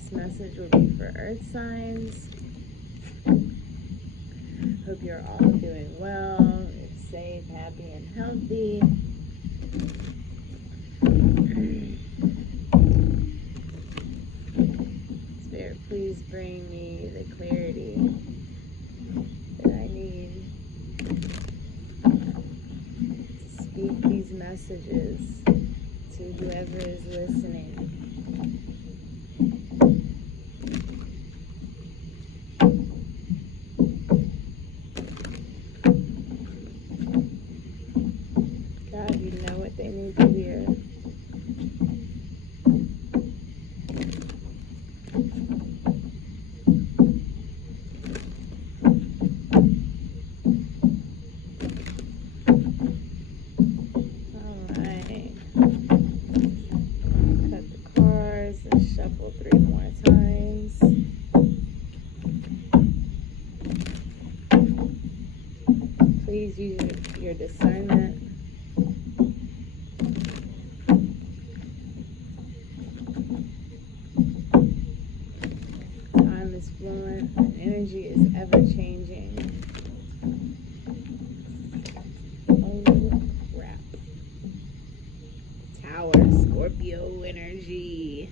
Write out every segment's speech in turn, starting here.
This message will be for earth signs. Hope you're all doing well, safe, happy, and healthy. Spirit, please bring me the clarity that I need to speak these messages to whoever is listening. God, you know what they need to hear. Alright. Cut the cards and shuffle 3 more times. Please use your discernment. Time is fluent, and energy is ever changing. Oh crap. Tower, Scorpio energy.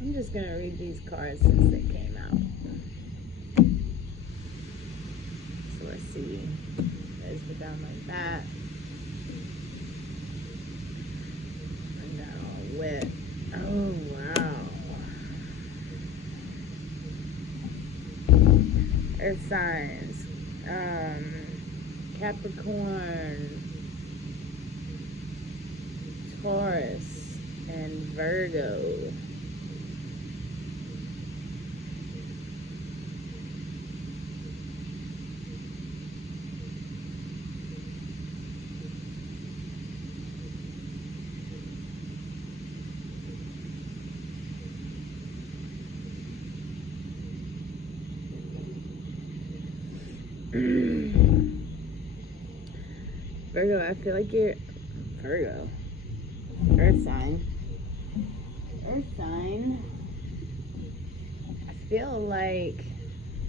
I'm just going to read these cards since they came out. So let's see. There's the down like that. And that all wet. Oh, wow. Earth signs. Capricorn, Taurus, and Virgo. Virgo, I feel like you're Virgo. Earth sign. Earth sign. I feel like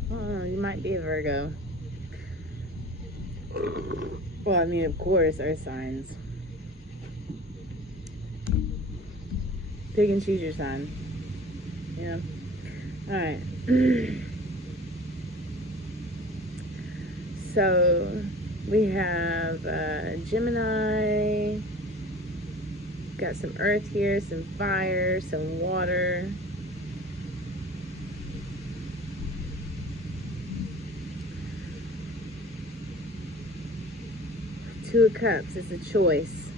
you might be a Virgo. Well, I mean, of course, earth signs. Pick and choose your sign. Yeah. Alright. So we have Gemini, got some earth here, some fire, some water. Two of Cups is a choice.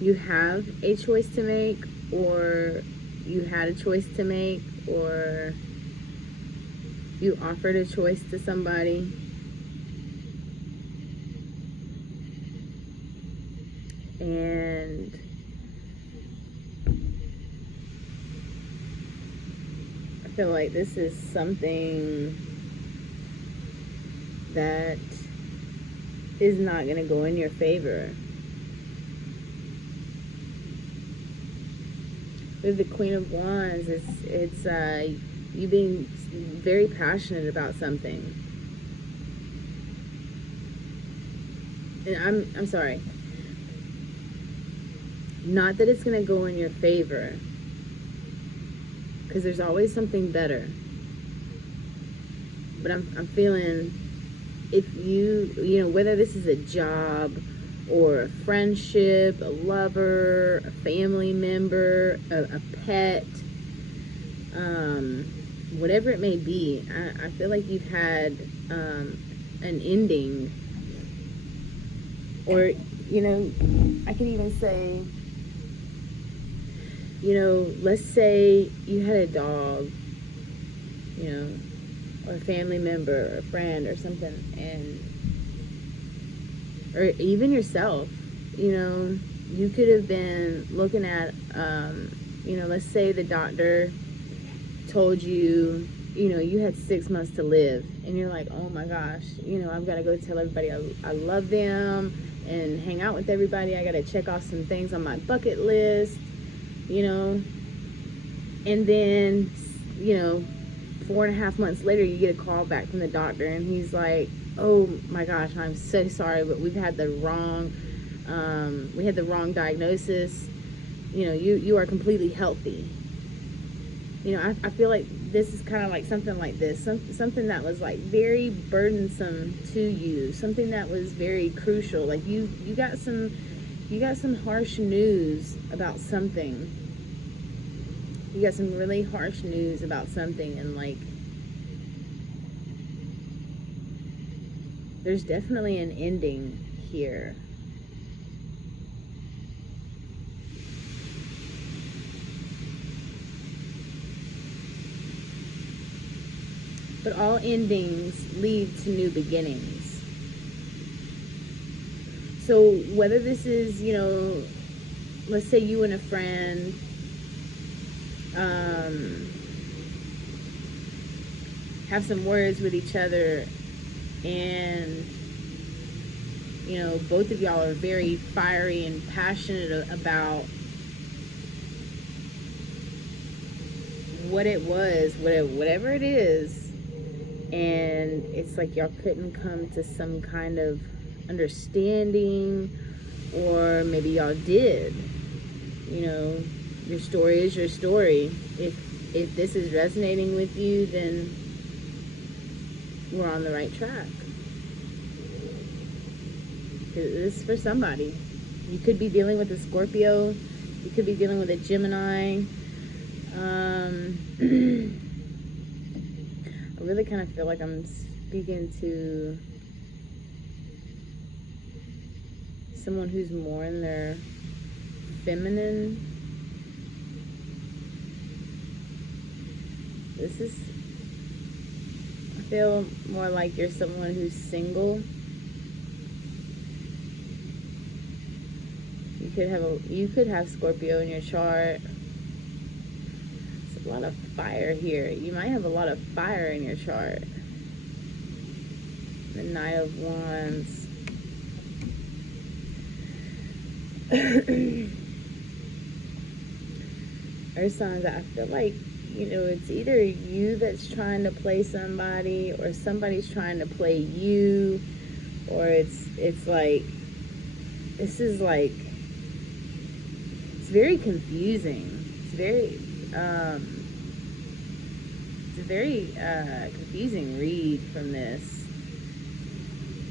You have a choice to make, or you had a choice to make, or you offered a choice to somebody. And I feel like this is something that is not going to go in your favor. With the Queen of Wands, it's you being very passionate about something. And I'm sorry. Not that it's going to go in your favor, because there's always something better. But I'm feeling, if you know, whether this is a job or a friendship, a lover, a family member, a pet, whatever it may be, I feel like you've had an ending. Or, you know, I can even say, you know, let's say you had a dog, you know, or a family member or a friend or something, and or even yourself, you know, you could have been looking at, you know, let's say the doctor told you, you know, you had 6 months to live, and you're like, oh my gosh, you know, I've got to go tell everybody I love them and hang out with everybody. I got to check off some things on my bucket list, you know. And then, you know, 4.5 months later, you get a call back from the doctor, and he's like, oh my gosh, I'm so sorry, but we had the wrong diagnosis. You know, you are completely healthy. You know, I feel like this is kind of like something like this, something that was like very burdensome to you, something that was very crucial. Like you got some harsh news about something. You got some really harsh news about something, and like there's definitely an ending here. But all endings lead to new beginnings. So whether this is, you know, let's say you and a friend have some words with each other, and you know, both of y'all are very fiery and passionate about what it was, whatever it is, and it's like y'all couldn't come to some kind of understanding, or maybe y'all did. You know, your story is your story. If this is resonating with you, then we're on the right track. This is for somebody. You could be dealing with a Scorpio. You could be dealing with a Gemini. I really kind of feel like I'm speaking to someone who's more in their feminine. I feel more like you're someone who's single. You could have Scorpio in your chart. It's a lot of fire here. You might have a lot of fire in your chart. The Knight of Wands. Earth signs, I feel like, you know, it's either you that's trying to play somebody, or somebody's trying to play you, or it's like, this is like, it's very confusing. It's a very confusing read from this.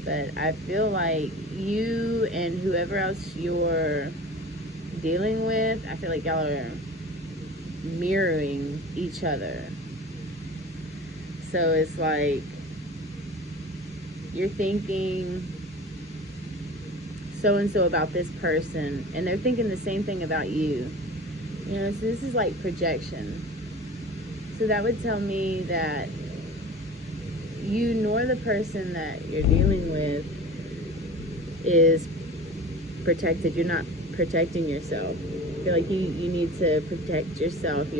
But I feel like you and whoever else you're dealing with, I feel like y'all are mirroring each other. So it's like you're thinking so and so about this person, and they're thinking the same thing about you. You know, so this is like projection. So that would tell me that you nor the person that you're dealing with is protected. You're not protecting yourself. I feel like you need to protect yourself.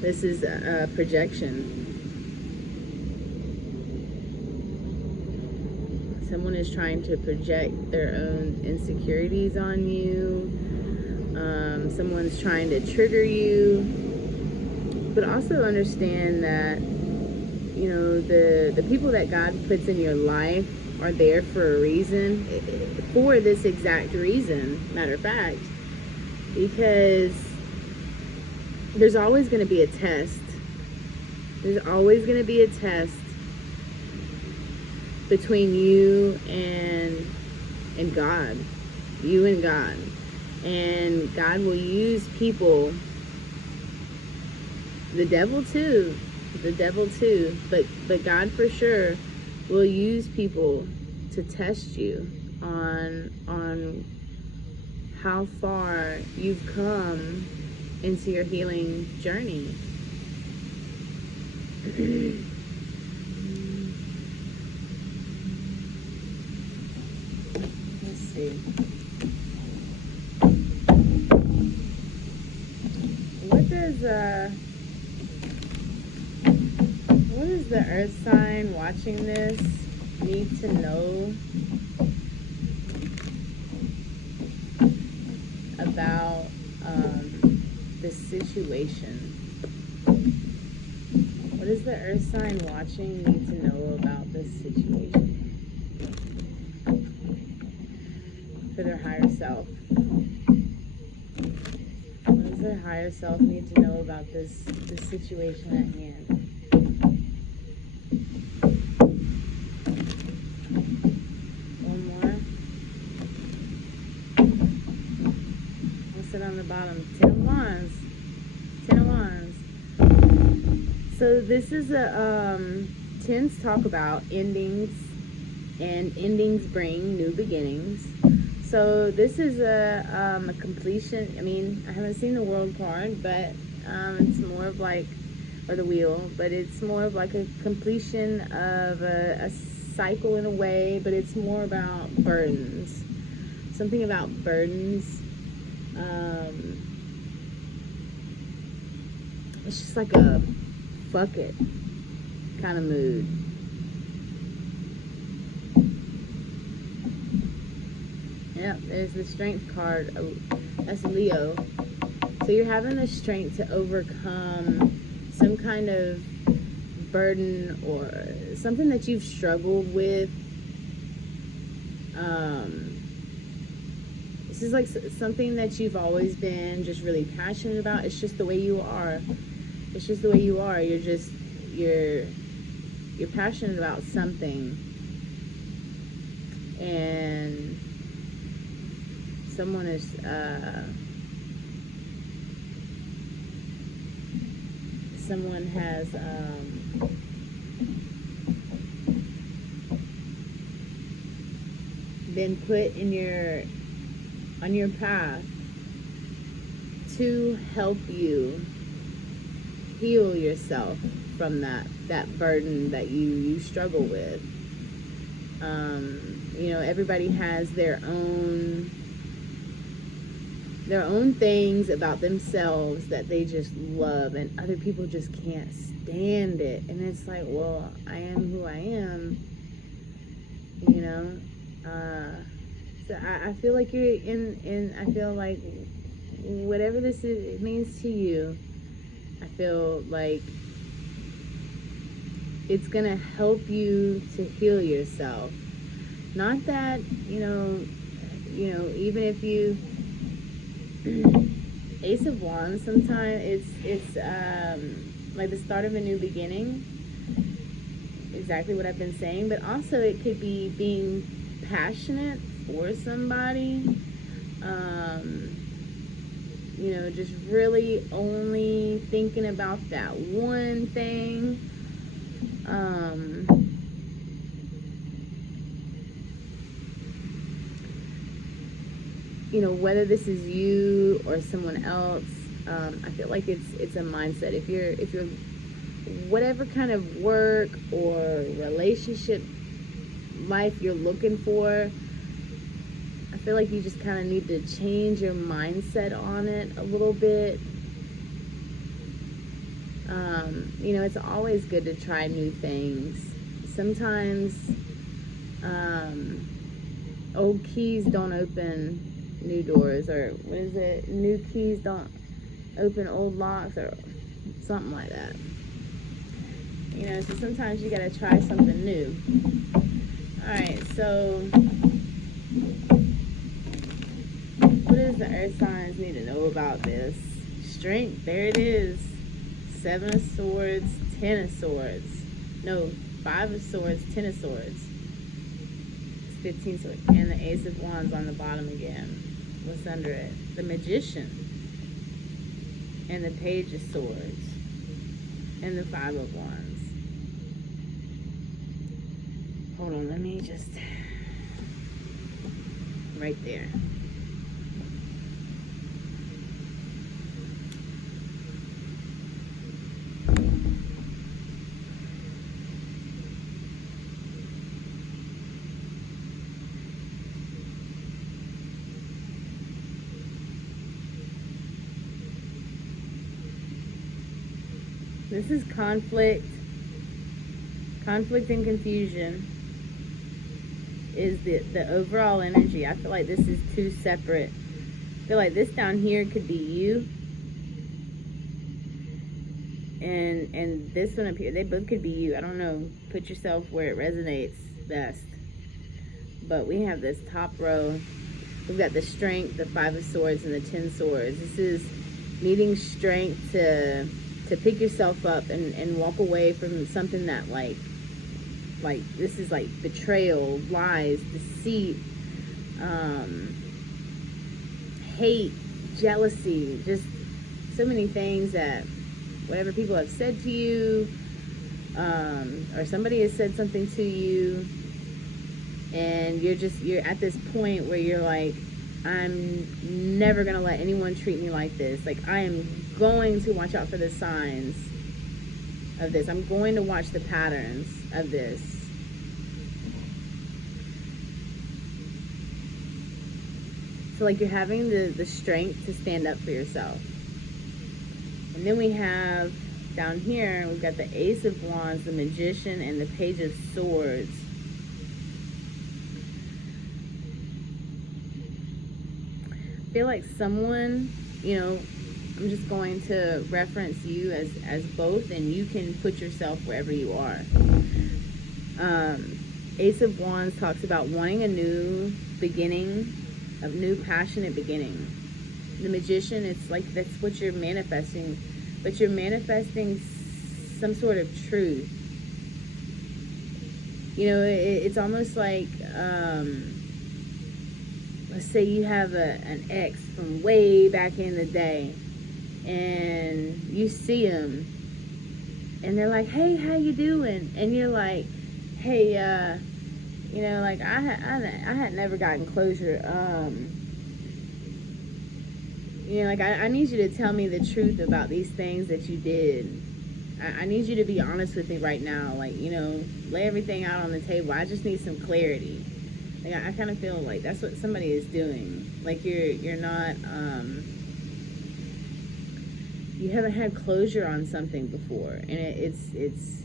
This is a projection. Someone is trying to project their own insecurities on you. Someone's trying to trigger you. But also understand that, you know, the people that God puts in your life are there for a reason, for this exact reason, matter of fact, because there's always going to be a test. There's always going to be a test between you and God, you and God. And God will use people, the devil too, but God for sure will use people to test you on how far you've come into your healing journey. Let's see. What does the earth sign watching this need to know about this situation? What does the earth sign watching need to know about this situation for their higher self? What does their higher self need to know about this situation at hand? One more. What's it on the bottom? 10 of Wands. 10 of Wands. So this is a tens talk about endings, and endings bring new beginnings. So this is a completion. I mean, I haven't seen the world card, but it's more of like, or the wheel, but it's more of like a completion of a cycle in a way, but it's more about burdens. Something about burdens. It's just like a fuck it kind of mood. Yep, there's the strength card. That's Leo. So you're having the strength to overcome some kind of burden or something that you've struggled with. This is like something that you've always been just really passionate about. It's just the way you are. It's just the way you are. You're passionate about something, and someone is someone has been put on your path to help you heal yourself from that burden that you struggle with. You know, everybody has their own things about themselves that they just love, and other people just can't stand it. And it's like, well, I am who I am, you know. So I feel like you're in I feel like whatever this is, it means to you, I feel like it's gonna help you to heal yourself. Not that, you know, even if you Ace of Wands, sometimes it's like the start of a new beginning, exactly what I've been saying, but also it could be being passionate for somebody, you know, just really only thinking about that one thing. You know, whether this is you or someone else, I feel like it's a mindset. If you're whatever kind of work or relationship life you're looking for, I feel like you just kind of need to change your mindset on it a little bit. You know, it's always good to try new things. Sometimes old keys don't open new doors, or what is it? New keys don't open old locks, or something like that. You know, so sometimes you gotta try something new. Alright, so what does the earth signs need to know about this? Strength, there it is. 7 of Swords, 10 of Swords. No, 5 of Swords, 10 of Swords. 15 swords. And the Ace of Wands on the bottom again. What's under it? The Magician. And the Page of Swords. And the 5 of Wands. Hold on, let me just... Right there. This is conflict. Conflict and confusion is the overall energy. I feel like this is two separate. I feel like this down here could be you, and this one up here, they both could be you. I don't know. Put yourself where it resonates best. But we have this top row. We've got the Strength, the 5 of Swords, and the 10 Swords. This is needing strength to pick yourself up and walk away from something that like this is like betrayal, lies, deceit, hate, jealousy, just so many things that whatever people have said to you, or somebody has said something to you, and you're at this point where you're like, I'm never gonna let anyone treat me like this. Like, I am going to watch out for the signs of this. I'm going to watch the patterns of this. So like you're having the strength to stand up for yourself. And then we have down here, we've got the Ace of Wands, the Magician, and the Page of Swords. I feel like someone, you know, I'm just going to reference you as both, and you can put yourself wherever you are. Ace of Wands talks about wanting a new beginning, a new passionate beginning. The Magician, it's like that's what you're manifesting, but you're manifesting some sort of truth. You know, it's almost like, let's say you have an ex from way back in the day, and you see them, and they're like, hey, how you doing? And you're like, hey, you know, like I had never gotten closure. You know, like I need you to tell me the truth about these things that you did. I need you to be honest with me right now. Like, you know, lay everything out on the table. I just need some clarity. Like, I kind of feel like that's what somebody is doing. Like you're not, you haven't had closure on something before, and it's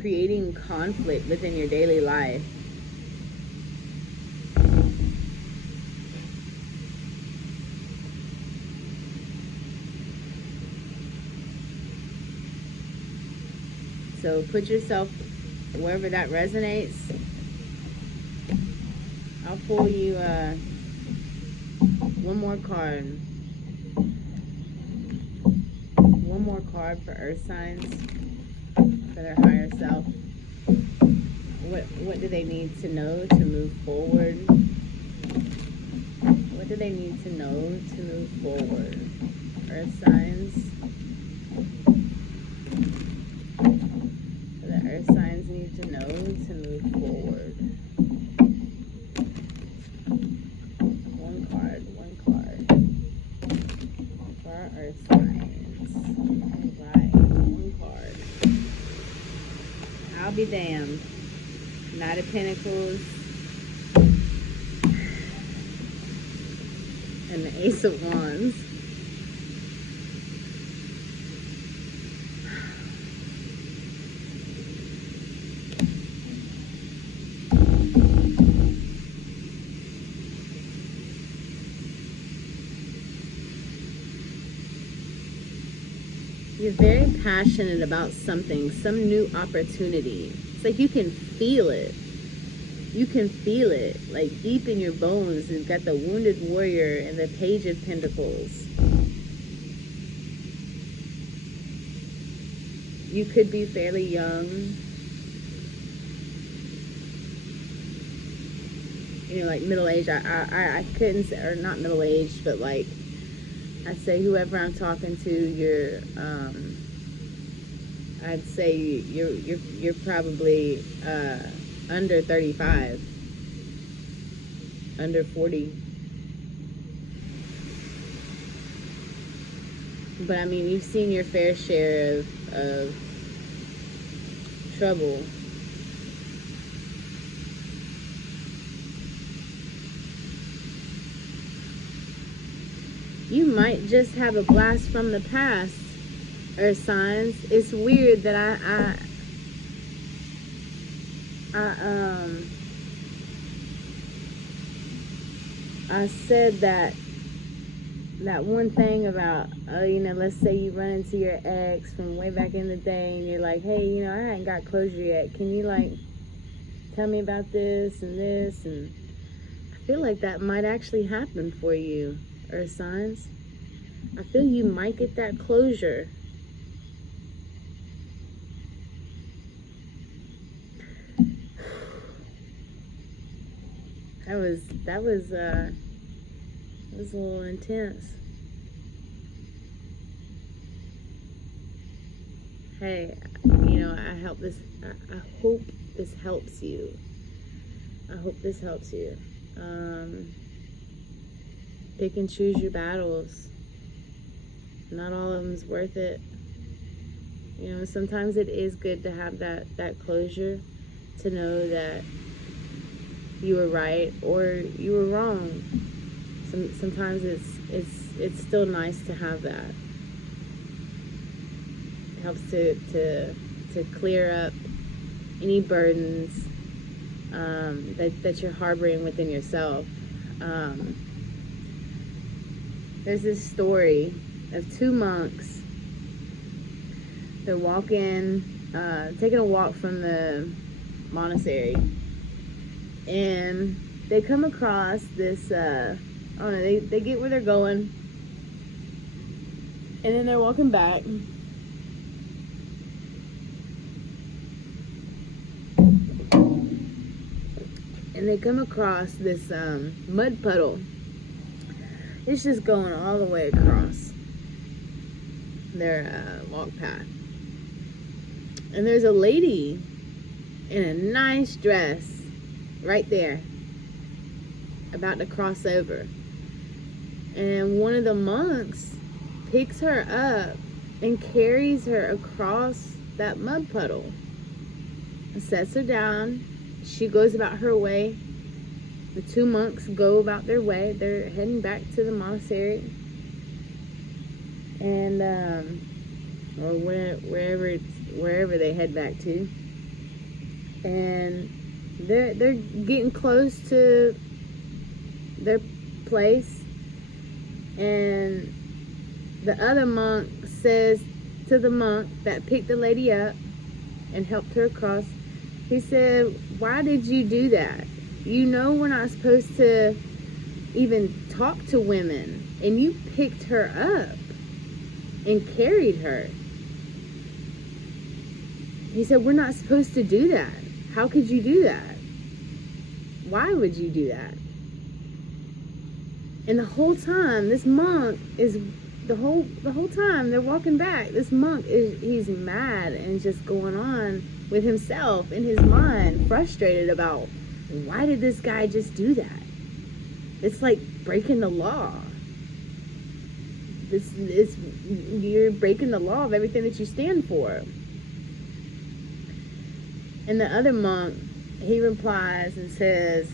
creating conflict within your daily life. So put yourself wherever that resonates. I'll pull you one more card. One more card for earth signs, for their higher self. What do they need to know to move forward? What do they need to know to move forward? Earth signs. Earth signs need to know to move forward. One card for our earth signs. Alright, one card. I'll be damned. Knight of Pentacles and the Ace of Wands. You're very passionate about something, some new opportunity. It's like you can feel it. You can feel it, like deep in your bones. You've got the Wounded Warrior and the Page of Pentacles. You could be fairly young. You know, like middle-aged. I couldn't say, or not middle-aged, but like, I'd say whoever I'm talking to, you're, I'd say you're probably under 35, under 40. But I mean, you've seen your fair share of trouble. You might just have a blast from the past Earth signs, it's weird that I said that one thing about, let's say you run into your ex from way back in the day and you're like, hey, I hadn't got closure yet. Can you, like, tell me about this and this? And I feel like that might actually happen for you, Earth signs. I feel you might get that closure. That was a little intense. Hey, I hope this helps you. I hope this helps you. Pick and choose your battles. Not all of them's worth it. Sometimes it is good to have that closure, to know that you were right or you were wrong. Sometimes it's still nice to have that. It helps to clear up any burdens that you're harboring within yourself. There's this story of two monks. They're walking, taking a walk from the monastery, and they come across this, I don't know, they get where they're going, and then they're walking back, and they come across this mud puddle. It's just going all the way across their walk path. And there's a lady in a nice dress right there, about to cross over. And one of the monks picks her up and carries her across that mud puddle and sets her down. She goes about her way. The two monks go about their way. They're heading back to the monastery, and or wherever they head back to. And they're getting close to their place, and the other monk says to the monk that picked the lady up and helped her across, he said, "Why did you do that? We're not supposed to even talk to women, and you picked her up and carried her." He said, "We're not supposed to do that. How could you do that? Why would you do that?" And the whole time, this monk is, the whole time they're walking back, this monk he's mad and just going on with himself in his mind, frustrated about, why did this guy just do that? It's like breaking the law. You're breaking the law of everything that you stand for. And the other monk, he replies and says,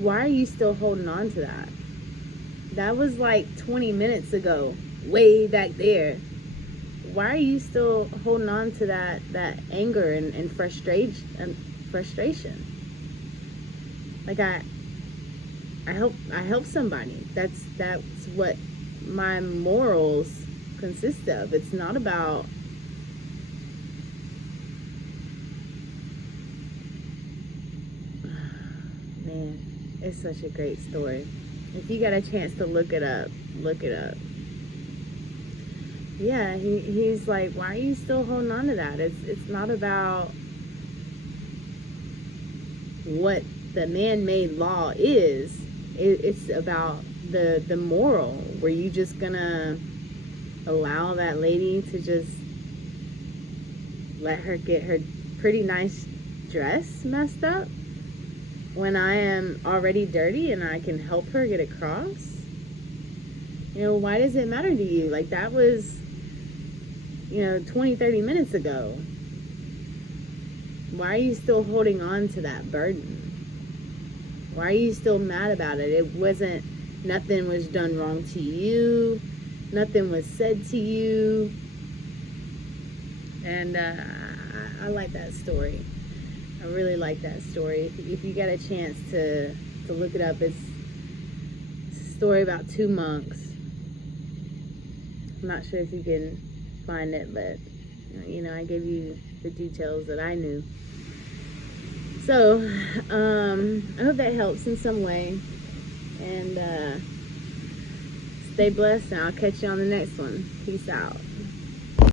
"Why are you still holding on to that? That was like 20 minutes ago, way back there. Why are you still holding on to that anger and frustration? Like, I help somebody. That's what my morals consist of. It's not about man, it's such a great story. If you got a chance to look it up, look it up. Yeah, he's like, why are you still holding on to that? It's not about what the man-made law is. It's about the moral. Were you just gonna allow that lady to just let her get her pretty nice dress messed up when I am already dirty and I can help her get across? Why does it matter to you? Like, that was 20-30 minutes ago. Why are you still holding on to that burden? Why are you still mad about it? Nothing was done wrong to you. nothing was said to you. And I like that story. I really like that story. If you got a chance to look it up, it's a story about two monks. I'm not sure if you can find it, but you know, I gave you the details that I knew. So I hope that helps in some way, and stay blessed, and I'll catch you on the next one. Peace out.